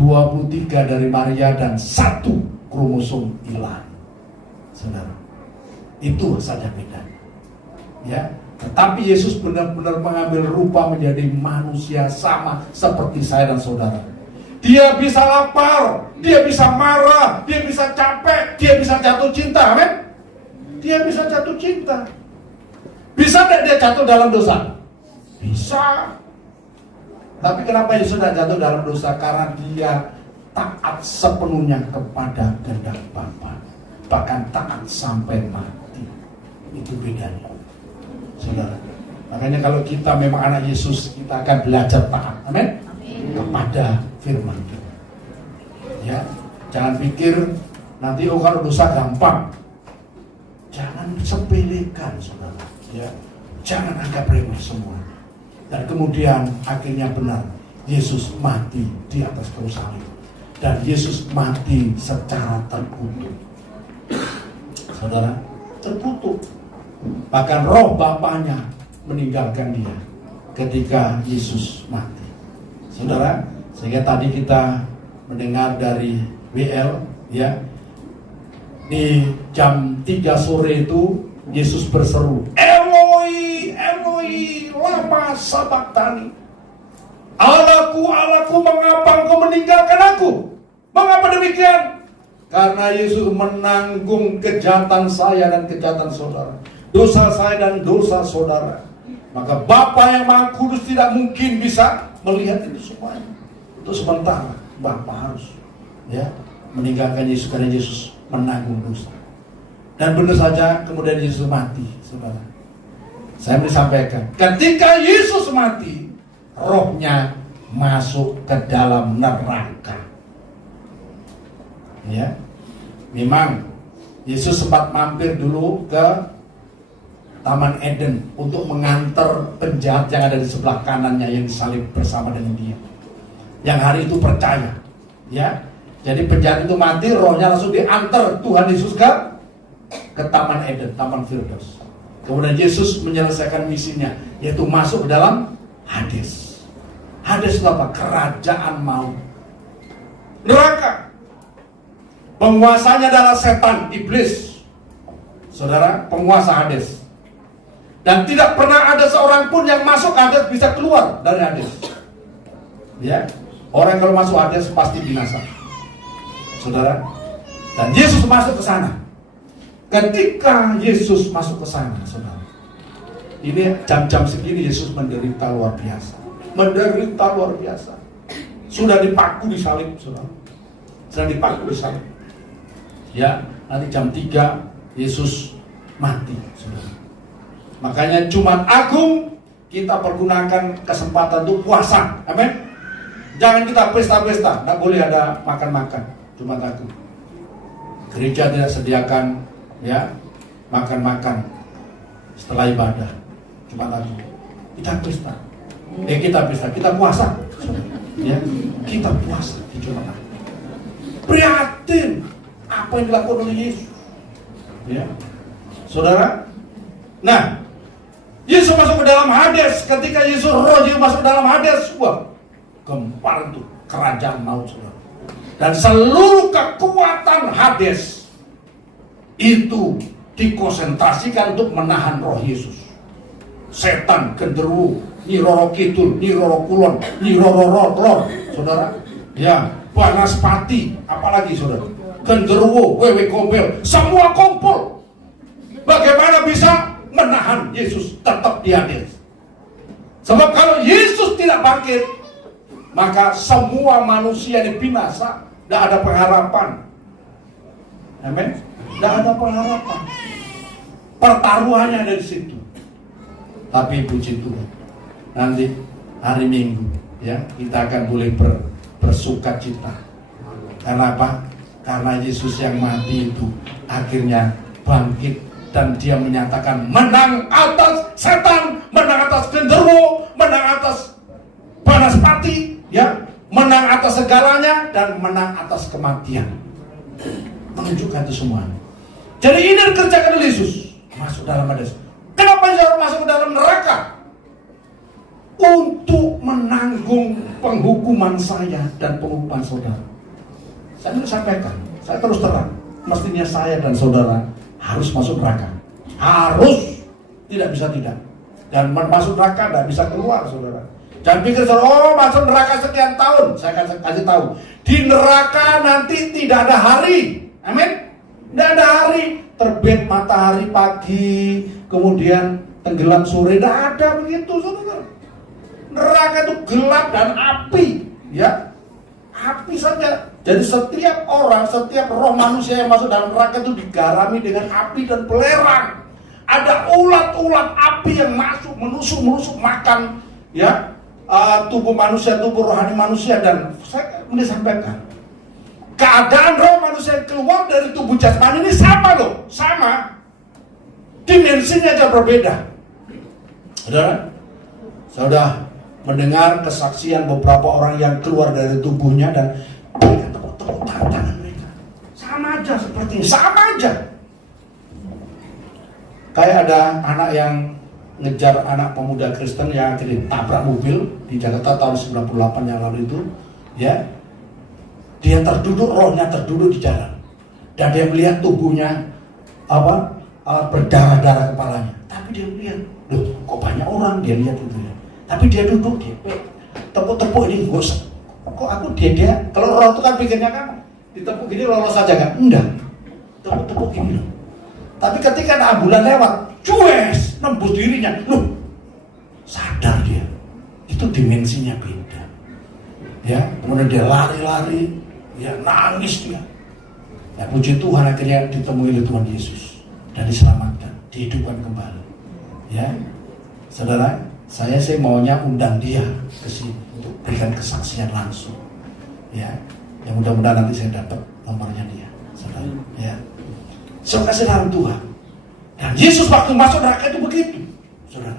23 dari Maria dan 1 kromosom ilahi. saudara. Itu saja bedanya. Ya, tetapi Yesus benar-benar mengambil rupa menjadi manusia sama seperti saya dan saudara. Dia bisa lapar, dia bisa marah, dia bisa capek, dia bisa jatuh cinta, amin? Dia bisa jatuh cinta. Bisa tidak dia jatuh dalam dosa? Bisa. Tapi kenapa Yesus tidak jatuh dalam dosa? Karena dia taat sepenuhnya kepada kehendak Bapa, bahkan taat sampai mati. Itu bedanya, saudara. Makanya kalau kita memang anak Yesus, kita akan belajar taat, amin, kepada firman Tuhan. Ya, jangan pikir nanti kalau dosa gampang. Jangan sepelekan, saudara. Ya, jangan anggap remeh semua. Dan kemudian akhirnya benar, Yesus mati di atas kayu salib. Dan Yesus mati secara terkutuk. Saudara, terkutuk. Bahkan roh Bapaknya meninggalkan dia ketika Yesus mati. Saudara, sehingga tadi kita mendengar dari WL, ya, di jam 3 sore itu Yesus berseru, Eloi, Eloi, lama sabachthani. Allahku, Allahku, mengapa engkau meninggalkan aku? Mengapa demikian? Karena Yesus menanggung kejahatan saya dan kejahatan saudara, dosa saya dan dosa saudara. Maka Bapa yang Maha Kudus tidak mungkin bisa melihat itu semuanya. Untuk sementara Bapa harus, ya, meninggalkan Yesus karena Yesus menanggung dosa. Dan benar saja kemudian Yesus mati, saudara. Saya mau sampaikan, ketika Yesus mati, rohnya masuk ke dalam neraka. Ya, memang Yesus sempat mampir dulu ke Taman Eden untuk mengantar penjahat yang ada di sebelah kanannya yang disalib bersama dengan dia. Yang hari itu percaya, ya. Jadi penjahat itu mati, rohnya langsung diantar Tuhan Yesus ke Taman Eden, Taman Firdaus. Kemudian Yesus menyelesaikan misinya, yaitu masuk ke dalam Hades. Hades itu apa? Kerajaan maut, neraka. Penguasanya adalah setan, iblis. Saudara, penguasa Hades. Dan tidak pernah ada seorang pun yang masuk Hades bisa keluar dari Hades. Ya, orang kalau masuk Hades pasti binasa, saudara. Dan Yesus masuk ke sana. Ketika Yesus masuk ke sana, saudara, ini jam-jam segini Yesus menderita luar biasa. Menderita luar biasa. Sudah dipaku di salib, saudara. Sudah dipaku di salib. Ya, nanti jam 3 Yesus mati, saudara. Makanya Jumat Agung kita pergunakan kesempatan untuk puasa, amin. Jangan kita pesta-pesta, tidak boleh ada makan-makan Jumat Agung. Gereja tidak sediakan, ya, makan-makan setelah ibadah Jumat Agung. Kita pesta, kita puasa, ya, kita puasa di Jumat Agung. Prihatin apa yang dilakukan oleh Yesus, ya, saudara. Nah, Yesus masuk ke dalam Hades. Ketika Yesus masuk ke dalam Hades, wah, gempar itu kerajaan maut, saudara. Dan seluruh kekuatan Hades itu dikonsentrasikan untuk menahan roh Yesus. Setan, genderuwo, Nyi Roro Kidul, Nyi Roro Kulon, Nyi Roro Lor, saudara. Ya, Banaspati, apalagi saudara, genderuwo, wewe gombel, semua kumpul. Bagaimana bisa menahan Yesus tetap di Hades? Sebab kalau Yesus tidak bangkit, maka semua manusia ini binasa. Tidak ada pengharapan. Amin. Tidak ada pengharapan. Pertaruhannya ada di situ. Tapi puji Tuhan, nanti hari Minggu, ya, kita akan boleh bersuka cita. Karena apa? Karena Yesus yang mati itu akhirnya bangkit. Dan dia menyatakan menang atas setan, menang atas genderuwo, menang atas Banaspati, ya, menang atas segalanya, dan menang atas kematian. Menunjukkan itu semua. Jadi ini dikerjakan oleh Yesus. Masuk dalam Hades. Kenapa Yesus masuk ke dalam neraka? Untuk menanggung penghukuman saya dan penghukuman saudara. Saya mau sampaikan, saya terus terang, mestinya saya dan saudara harus masuk neraka. Harus, tidak bisa tidak. Dan masuk neraka tidak bisa keluar, saudara. Jangan pikir, oh masuk neraka sekian tahun. Saya kasih tahu, di neraka nanti tidak ada hari. Amin. Tidak ada hari. Terbit matahari pagi, kemudian tenggelam sore. Tidak ada begitu, saudara. Neraka itu gelap dan api, ya. Api saja. Jadi setiap orang, setiap roh manusia yang masuk dalam neraka itu digarami dengan api dan belerang. Ada ulat-ulat api yang masuk, menusuk makan, ya, tubuh manusia, tubuh rohani manusia. Dan saya ingin sampaikan, keadaan roh manusia yang keluar dari tubuh jasmani ini sama loh, sama. Dimensinya aja berbeda. Saudara, saya sudah mendengar kesaksian beberapa orang yang keluar dari tubuhnya dan mereka tepuk tangan mereka. Sama aja seperti ini, sama aja. Kayak ada anak yang ngejar anak pemuda Kristen yang akhirnya tabrak mobil di Jakarta tahun 98 yang lalu itu, ya. Dia terduduk, rohnya terduduk di jalan. Dan dia melihat tubuhnya berdarah-darah kepalanya. Tapi dia melihat, loh kok banyak orang, dia lihat itu ya. Tapi dia duduk, dia tepuk-tepuk ini, kok aku dia kalau roh itu kan pikirnya kan ditepuk gini lolos saja kan? Enggak, tepuk-tepuk gini loh. Tapi ketika ada ambulan lewat, cues, nembus dirinya, loh sadar dia, itu dimensinya beda. Ya, kemudian dia lari-lari, ya nangis dia. Ya puji Tuhan akhirnya ditemui oleh Tuhan Yesus dan diselamatkan, dihidupkan kembali. Ya, saudara, saya maunya undang dia ke sini untuk berikan kesaksian langsung. Ya, yang mudah-mudahan nanti saya dapat nomornya dia, saudara. Ya, saya kasih dalam Tuhan. Dan Yesus waktu masuk neraka itu begitu, saudara.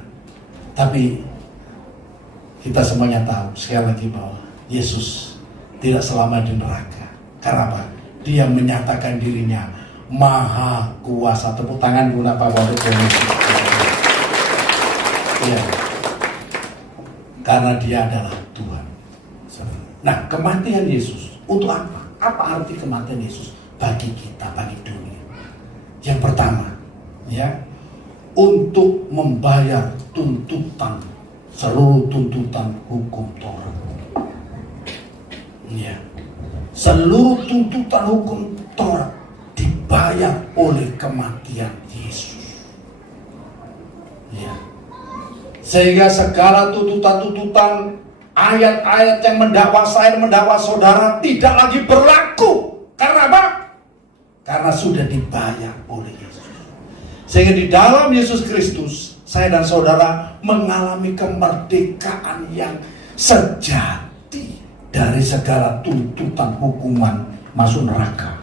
Tapi kita semuanya tahu sekali lagi bahwa Yesus tidak selama di neraka. Karena apa? Dia menyatakan dirinya Maha Kuasa. Tepuk tangan guna Pak Waduh. Ya. Karena dia adalah Tuhan. Nah, kematian Yesus untuk apa? Apa arti kematian Yesus bagi kita, bagi dunia? Yang pertama, ya, untuk membayar tuntutan, seluruh tuntutan hukum Taurat. Ya, seluruh tuntutan hukum Taurat dibayar oleh kematian Yesus. Ya. Sehingga segala tuntutan-tuntutan, ayat-ayat yang mendakwa saya, mendakwa saudara tidak lagi berlaku. Karena apa? Karena sudah dibayar oleh Yesus. Sehingga di dalam Yesus Kristus, saya dan saudara mengalami kemerdekaan yang sejati dari segala tuntutan hukuman masuk neraka.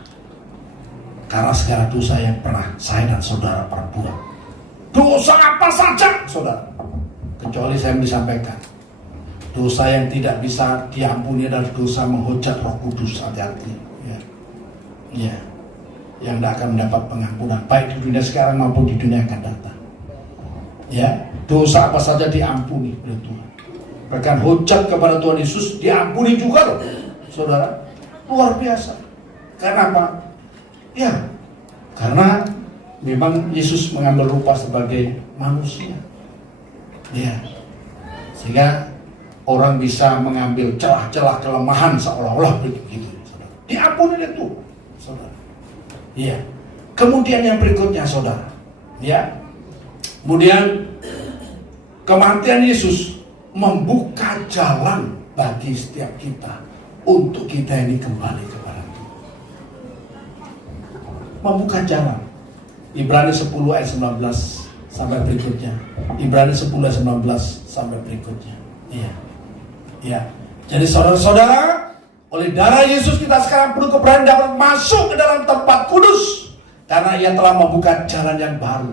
Karena segala dosa yang pernah saya dan saudara perbuat. Dosa apa saja, saudara? Kecuali saya disampaikan, dosa yang tidak bisa diampuni adalah dosa menghujat Roh Kudus. Hati-hati, ya. Ya, yang tidak akan mendapat pengampunan baik di dunia sekarang maupun di dunia yang akan datang. Ya, dosa apa saja diampuni oleh Tuhan. Bahkan hujat kepada Tuhan Yesus diampuni juga loh, saudara. Luar biasa. Karena apa? Ya, karena memang Yesus mengambil rupa sebagai manusia. Ya, sehingga orang bisa mengambil celah-celah kelemahan seolah-olah begitu, saudara. Diampuni oleh Tuhan, saudara. Ya. Kemudian yang berikutnya, saudara. Ya. Kemudian kematian Yesus membuka jalan bagi setiap kita untuk kita ini kembali kepada Tuhan. Membuka jalan. Ibrani 10 ayat 19 sampai berikutnya. Ibrani 10 ayat 19 sampai berikutnya. Iya. Ya. Jadi saudara-saudara, oleh darah Yesus kita sekarang perlu keberanian dapat masuk ke dalam tempat kudus. Karena ia telah membuka jalan yang baru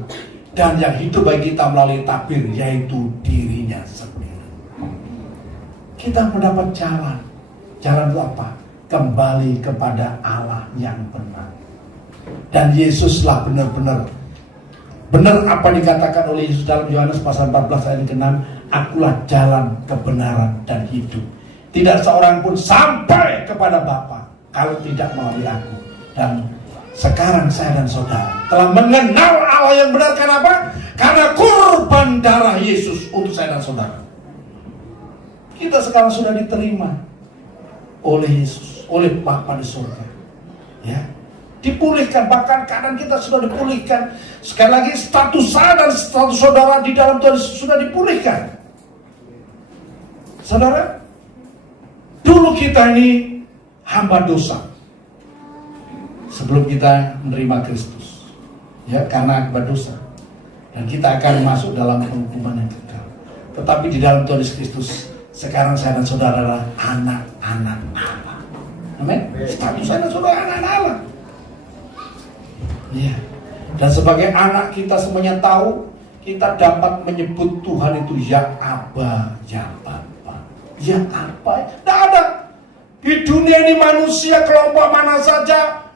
dan yang hidup bagi kita melalui tabir, yaitu dirinya sendiri. Kita mendapat jalan. Jalan itu apa? Kembali kepada Allah yang benar. Dan Yesuslah benar-benar benar apa dikatakan oleh Yesus dalam Yohanes pasal 14 ayat 6, akulah jalan, kebenaran dan hidup. Tidak seorang pun sampai kepada Bapa kalau tidak melalui aku. Dan Sekarang saya dan saudara telah mengenal Allah yang benar. Kenapa? Karena kurban darah Yesus untuk saya dan saudara. Kita sekarang sudah diterima oleh Yesus, oleh Bapa di surga. Ya, dipulihkan, bahkan keadaan kita sudah dipulihkan. Sekali lagi, status saya dan status saudara di dalam Tuhan sudah dipulihkan. Saudara, dulu kita ini hamba dosa sebelum kita menerima Kristus, ya, karena akibat dosa, dan kita akan masuk dalam penghukuman yang kekal. Tetapi di dalam Tuhan Yesus Kristus, sekarang saya dan saudara adalah anak-anak Allah. Amin. Status saya dan saudara anak-anak Allah. Ya. Dan sebagai anak, kita semuanya tahu, kita dapat menyebut Tuhan itu ya Aba, ya Bapa, ya apa? Tidak ada di dunia ini manusia kelompok mana saja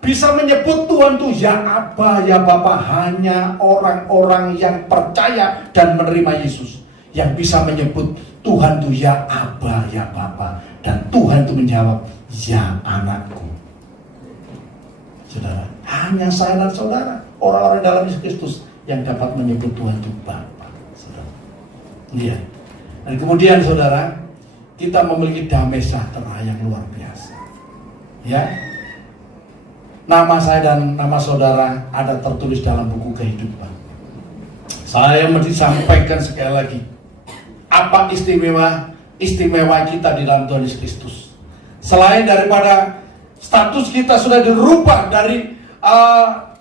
bisa menyebut Tuhan itu ya Aba, ya Bapa. Hanya orang-orang yang percaya dan menerima Yesus yang bisa menyebut Tuhan itu ya Aba, ya Bapa. Dan Tuhan itu menjawab, ya anakku. Saudara, hanya saya dan saudara, orang-orang dalam Yesus Kristus yang dapat menyebut Tuhan itu Bapa. Saudara. Iya. Dan kemudian saudara, kita memiliki damai sejahtera yang luar biasa. Ya. Nama saya dan nama saudara ada tertulis dalam buku kehidupan. Saya mesti sampaikan sekali lagi, apa istimewa kita di dalam Tuhan Yesus Kristus. Selain daripada status kita sudah dirubah dari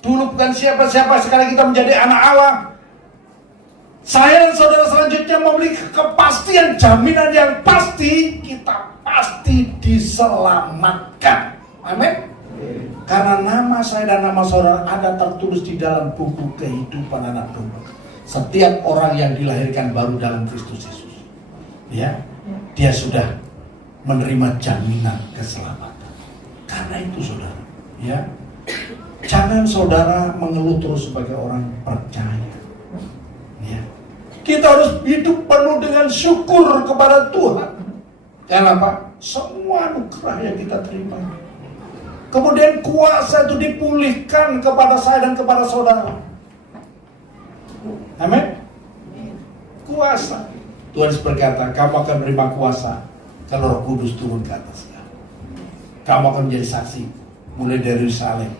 dulu bukan siapa-siapa, sekarang kita menjadi anak Allah. Saya dan saudara selanjutnya memiliki kepastian, jaminan yang pasti, kita pasti diselamatkan. Amin. Karena nama saya dan nama saudara ada tertulis di dalam buku kehidupan anak domba. Setiap orang yang dilahirkan baru dalam Kristus Yesus, ya, dia sudah menerima jaminan keselamatan. Karena itu saudara, ya, jangan saudara mengeluh terus sebagai orang percaya. Ya, kita harus hidup penuh dengan syukur kepada Tuhan. Kenapa? Semua anugerah yang kita terima. Kemudian kuasa itu dipulihkan kepada saya dan kepada saudara. Amin. Kuasa. Tuhan berkata, kamu akan menerima kuasa kalau Roh Kudus turun ke atas kamu. Kamu akan menjadi saksi mulai dari Yerusalem,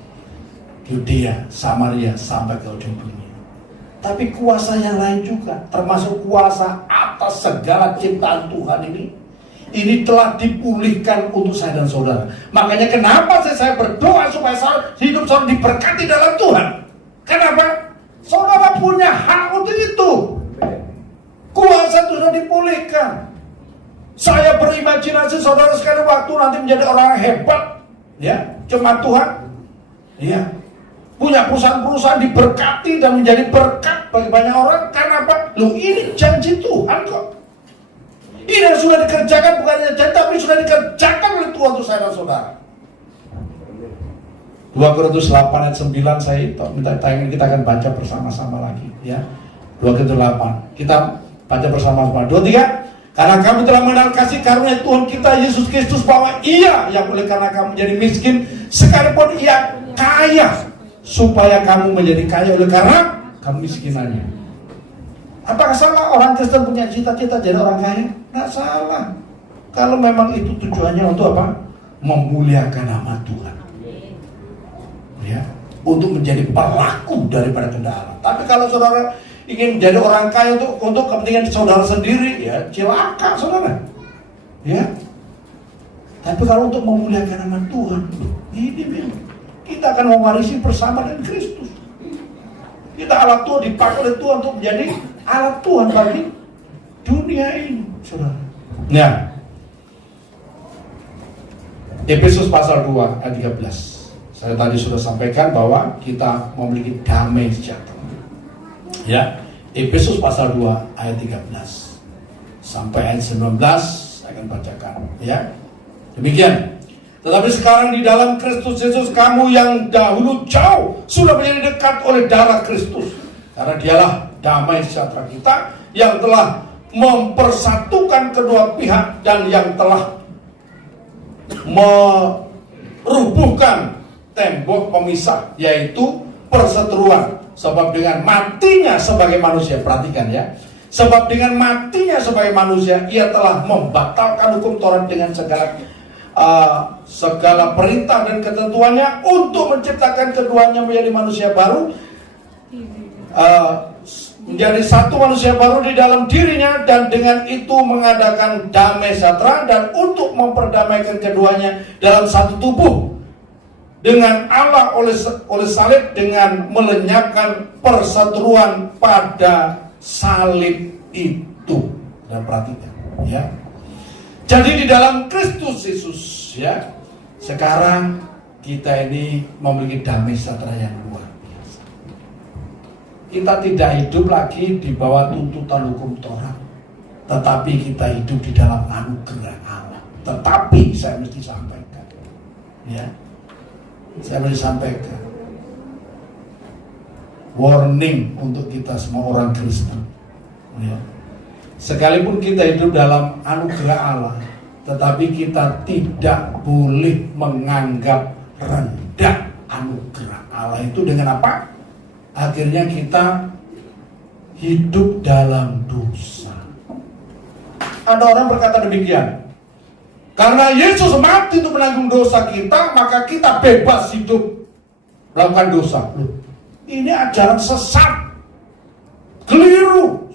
Yudea, Samaria sampai ke ujung dunia. Tapi kuasa yang lain juga, termasuk kuasa atas segala ciptaan Tuhan ini telah dipulihkan untuk saya dan saudara. Makanya kenapa saya berdoa supaya hidup saudara diberkati dalam Tuhan. Kenapa? Saudara punya hak untuk itu. Kuasa itu sudah dipulihkan. Saya berimajinasi saudara sekali waktu nanti menjadi orang yang hebat, ya, jemaat Tuhan, ya, punya perusahaan-perusahaan diberkati dan menjadi berkat bagi banyak orang. Kenapa? Loh, ini janji Tuhan kok. Ini yang sudah dikerjakan, bukan hanya janji, tapi sudah dikerjakan oleh Tuhan untuk saya dan saudara. 2 Korintus 8 ayat 9 saya minta tayangan, kita akan baca bersama-sama lagi, ya. 2 Korintus 8 kita baca bersama-sama. 2, 3. Karena kamu telah mengenal kasih karunia Tuhan kita Yesus Kristus, bahwa Ia yang oleh karena kamu menjadi miskin, sekalipun Ia kaya, supaya kamu menjadi kaya oleh karena kamu miskinannya. Apakah salah orang Kristen punya cita-cita jadi orang kaya? Nggak salah. Kalau memang itu tujuannya untuk apa? Memuliakan nama Tuhan. Ya, untuk menjadi pelaku daripada kehendak Allah. Tapi kalau saudara ingin menjadi orang kaya untuk kepentingan saudara sendiri, ya celaka saudara. Ya. Tapi kalau untuk memuliakan nama Tuhan, ini kita akan mewarisi bersama dengan Kristus. Kita alat Tuhan, dipakai oleh Tuhan untuk menjadi alat Tuhan bagi dunia ini, saudara. Ya. Efesus pasal 2 ayat 13. Saya tadi sudah sampaikan bahwa kita memiliki damai sejahtera. Ya, Efesus pasal 2 ayat 13 sampai ayat 19 saya akan bacakan, ya. Demikian. Tetapi sekarang di dalam Kristus Yesus, kamu yang dahulu jauh sudah menjadi dekat oleh darah Kristus. Karena dialah damai sejahtera kita yang telah mempersatukan kedua pihak dan yang telah merubuhkan tembok pemisah, yaitu perseteruan. Sebab dengan matinya sebagai manusia, perhatikan ya, sebab dengan matinya sebagai manusia, ia telah membatalkan hukum Taurat dengan segala perintah dan ketentuannya untuk menciptakan keduanya menjadi manusia baru, menjadi satu manusia baru di dalam dirinya, dan dengan itu mengadakan damai sejahtera dan untuk memperdamaikan keduanya dalam satu tubuh dengan Allah oleh salib, dengan melenyapkan perseteruan pada salib itu. Dan perhatikan ya, jadi di dalam Kristus Yesus ya, sekarang kita ini memiliki damai sejahtera yang luar biasa. Kita tidak hidup lagi di bawah tuntutan hukum Taurat, tetapi kita hidup di dalam anugerah Allah. Tetapi saya mesti sampaikan ya, saya mesti sampaikan warning untuk kita semua orang Kristen ya. Sekalipun kita hidup dalam anugerah Allah, tetapi kita tidak boleh menganggap rendah anugerah Allah itu. Dengan apa? Akhirnya kita hidup dalam dosa. Ada orang berkata demikian, karena Yesus mati untuk menanggung dosa kita, maka kita bebas hidup melakukan dosa. Loh, ini ajaran sesat, keliru.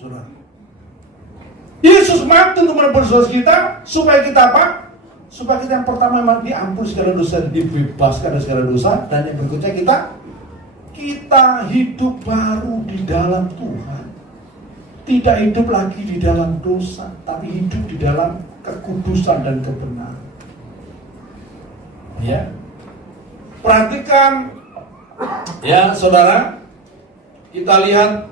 Yesus mati untuk menebus dosa kita, supaya kita apa? Supaya kita yang pertama memang diampuni segala dosa, dibebaskan dari segala dosa, dan yang berikutnya kita hidup baru di dalam Tuhan. Tidak hidup lagi di dalam dosa, tapi hidup di dalam kekudusan dan kebenaran. Ya, perhatikan ya saudara, kita lihat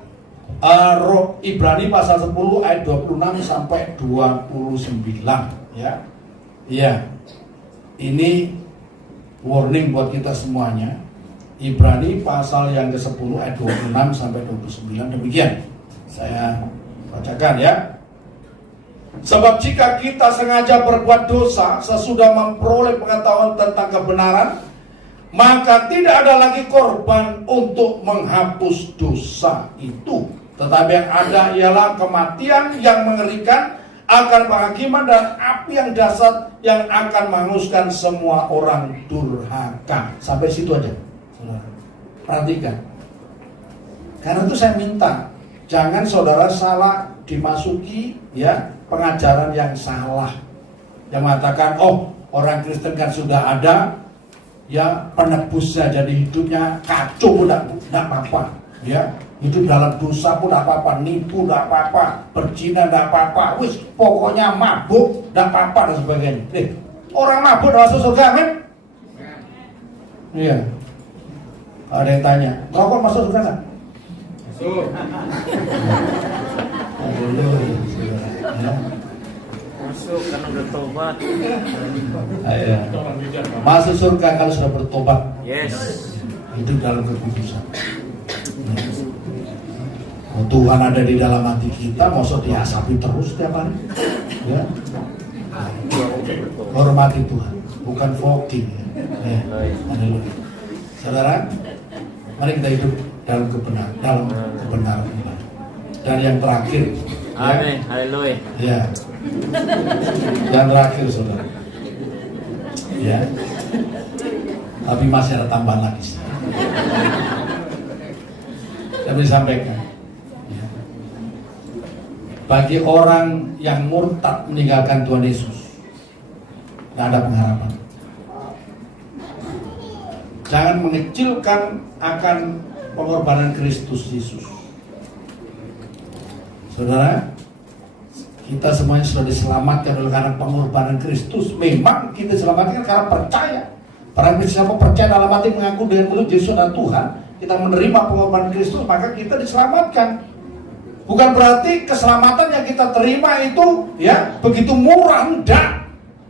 Ibrani pasal 10 ayat 26 sampai 29 ya. Iya. Ini warning buat kita semuanya. Ibrani pasal yang ke-10 ayat 26 sampai 29 demikian. Saya bacakan ya. Sebab jika kita sengaja berbuat dosa sesudah memperoleh pengetahuan tentang kebenaran, maka tidak ada lagi korban untuk menghapus dosa itu. Tetapi yang ada ialah kematian yang mengerikan akan penghakiman dan api yang dahsyat yang akan menghanguskan semua orang durhaka. Sampai situ aja, saudara. Perhatikan. Karena itu saya minta, jangan saudara salah dimasuki ya pengajaran yang salah, yang mengatakan oh orang Kristen kan sudah ada ya penebusnya, jadi hidupnya kacau, tidak apa-apa ya. Hidup dalam dosa pun tidak apa-apa, nipu tidak apa-apa, berzina tidak apa-apa, wis pokoknya mabuk tidak apa-apa dan sebagainya. Orang mabuk tidak masuk surga, kan? Iya. Ada yang tanya, rokok masuk surga nggak? Masuk. Masuk karena udah tobat. Ayo. Masuk surga kalau sudah bertobat. Yes. Hidup dalam kekudusan. Oh, Tuhan ada di dalam hati kita, maksud diasapi terus setiap hari ya. Hormati Tuhan, bukan voting ya. Haleluya. Saudara, mari kita hidup dalam kebenaran ini. Dan yang terakhir Amin, haleluya. Ya. Yang terakhir saudara ya, tapi masih ada tambahan lagi. Saya bisa sampaikan ya. Bagi orang yang murtad meninggalkan Tuhan Yesus, tidak ada pengharapan. Jangan mengecilkan akan pengorbanan Kristus Yesus. Saudara, kita semuanya sudah diselamatkan oleh karena pengorbanan Kristus. Memang kita diselamatkan karena percaya. Para Kristen yang percaya dalam hati mengaku dengan mulut Yesus adalah Tuhan, kita menerima pengorbanan Kristus, maka kita diselamatkan. Bukan berarti keselamatan yang kita terima itu ya begitu murah, enggak.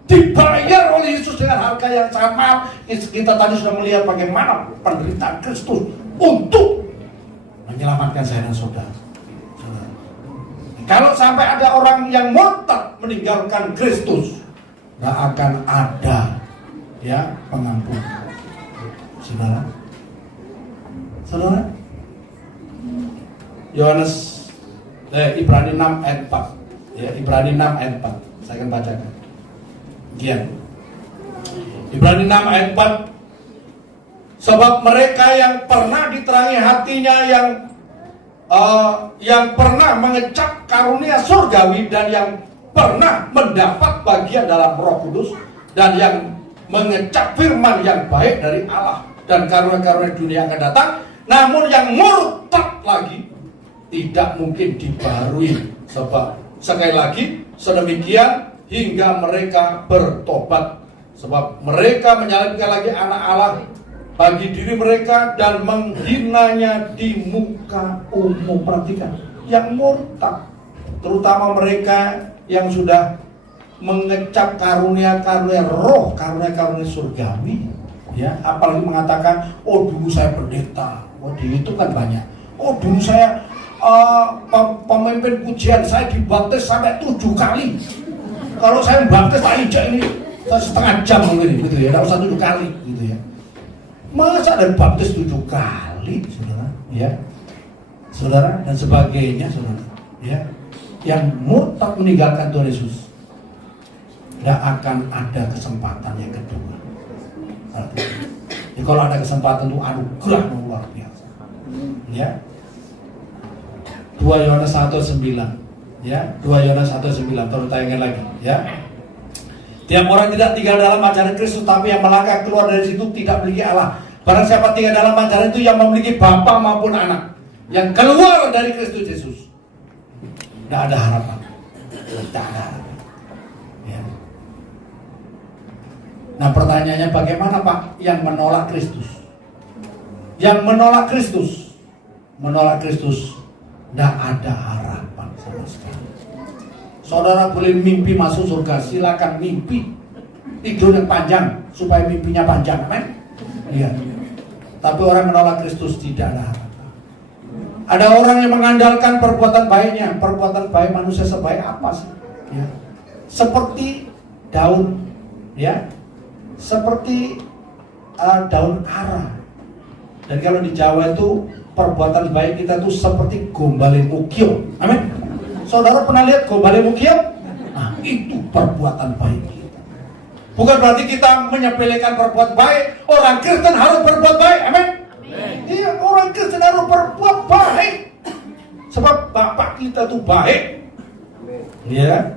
Dibayar oleh Yesus dengan harga yang sangat mahal. Kita tadi sudah melihat bagaimana penderitaan Kristus untuk menyelamatkan saya dan saudara. Kalau sampai ada orang yang murtad meninggalkan Kristus, tidak akan ada ya pengampunan. Saudara, Ibrani 6 ayat 4. Ya, Ibrani 6 ayat 4. Saya akan bacakan. Gian. Ibrani 6 ayat 4. Sebab mereka yang pernah diterangi hatinya, yang pernah mengecap karunia surgawi, dan yang pernah mendapat bagian dalam Roh Kudus, dan yang mengecap firman yang baik dari Allah dan karunia-karunia dunia akan datang, namun yang murtad lagi tidak mungkin dibaharui. Sebab sekali lagi sedemikian hingga mereka bertobat, sebab mereka menyalibkan lagi anak Allah bagi diri mereka dan menghinanya di muka umum. Perhatikan, yang murtad, terutama mereka yang sudah mengecap karunia-karunia roh, karunia-karunia surgawi, ya, apalagi mengatakan, oh dulu saya pendeta, oh itu kan banyak, oh dulu saya pemimpin pujian, saya dibaptis sampai 7 kali. Kalau saya baptis tak injak ini setengah jam mungkin, gitu ya, tidak usah 7 kali, gitu ya. Masa ada baptis 7 kali, saudara, ya, saudara, dan sebagainya, saudara, ya, yang murtad meninggalkan Tuhan Yesus, tidak akan ada kesempatan yang kedua. Jadi kalau ada kesempatan itu anugerah luar biasa, ya. 2 Yohanes 1:9, ya, 2 Yohanes 1:9, terus tayangkan lagi, ya. Tiap orang tidak tinggal dalam ajaran Kristus, tapi yang melangkah keluar dari situ tidak memiliki Allah. Barang siapa tinggal dalam ajaran itu yang memiliki Bapa maupun Anak, yang keluar dari Kristus Yesus, tidak ada harapan, tidak ada harapan, ya. Nah pertanyaannya, bagaimana Pak yang menolak Kristus? Yang menolak Kristus, tidak ada harapan sama sekali. Saudara boleh mimpi masuk surga, silakan mimpi, tidur yang panjang supaya mimpinya panjang, amin. Iya. Tapi orang menolak Kristus tidak ada harapan. Ada orang yang mengandalkan perbuatan baiknya. Perbuatan baik manusia sebaik apa sih? Ya. Seperti daun, ya, seperti daun ara. Dan kalau di Jawa itu perbuatan baik kita tuh seperti gombale mukio. Amin. Saudara pernah lihat gombale mukio? Nah, itu perbuatan baik kita. Bukan berarti kita menyepelekan perbuatan baik. Orang Kristen harus berbuat baik. Amin. Iya, orang Kristen harus berbuat baik. Sebab Bapak kita tuh baik. Ya.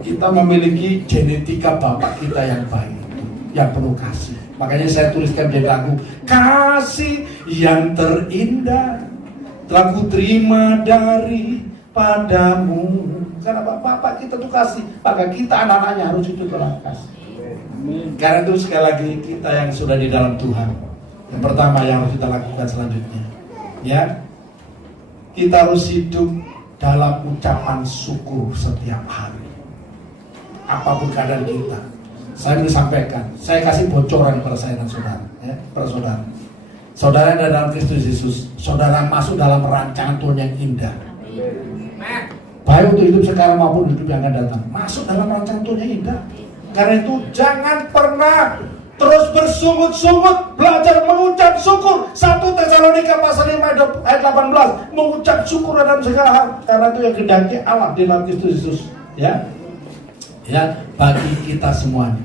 Kita memiliki genetika Bapak kita yang baik, yang penuh kasih. Makanya saya tuliskan di lagu, kasih yang terindah telah ku terima daripadamu. Karena Bapak kita tuh kasih, maka kita anak-anaknya harus hidup dalam kasih. Karena itu sekali lagi kita yang sudah di dalam Tuhan, yang pertama yang harus kita lakukan selanjutnya, ya, kita harus hidup dalam ucapan syukur setiap hari. Apapun keadaan kita, saya ingin sampaikan, saya kasih bocoran kepada saya dan saudara, ya, para saudara. Saudara yang dalam Kristus Yesus, saudara masuk dalam rancangan Tuhan yang indah. Baik untuk hidup sekarang maupun hidup yang akan datang. Masuk dalam rancangan Tuhan yang indah. Karena itu jangan pernah terus bersungut-sungut, belajar mengucap syukur. 1 Tesalonika pasal 5 ayat 18, mengucap syukur dalam segala hal. Karena itu yang kehendaki Allah di dalam Kristus Yesus, ya. Ya, bagi kita semuanya.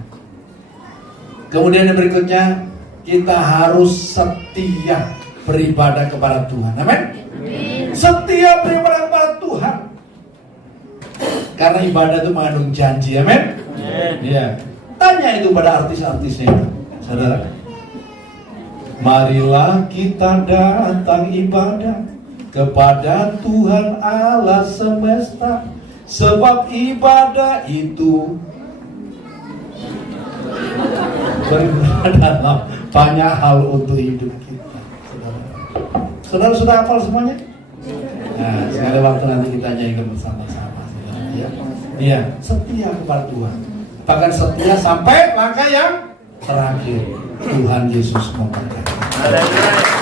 Kemudian yang berikutnya, kita harus setia beribadah kepada Tuhan. Amin. Setia beribadah kepada Tuhan. Karena ibadah itu mengandung janji. Amin. Ya. Tanya itu pada artis-artisnya itu, saudara. Marilah kita datang ibadah kepada Tuhan Allah semesta, sebab ibadah itu berguna dalam banyak hal untuk hidup kita. Saudara sudah hafal semuanya? Nah, sekali waktu nanti kita nyanyikan bersama-sama. Ya, ya, setia kepada Tuhan. Bahkan setia sampai langkah yang terakhir. Tuhan Yesus memberkati.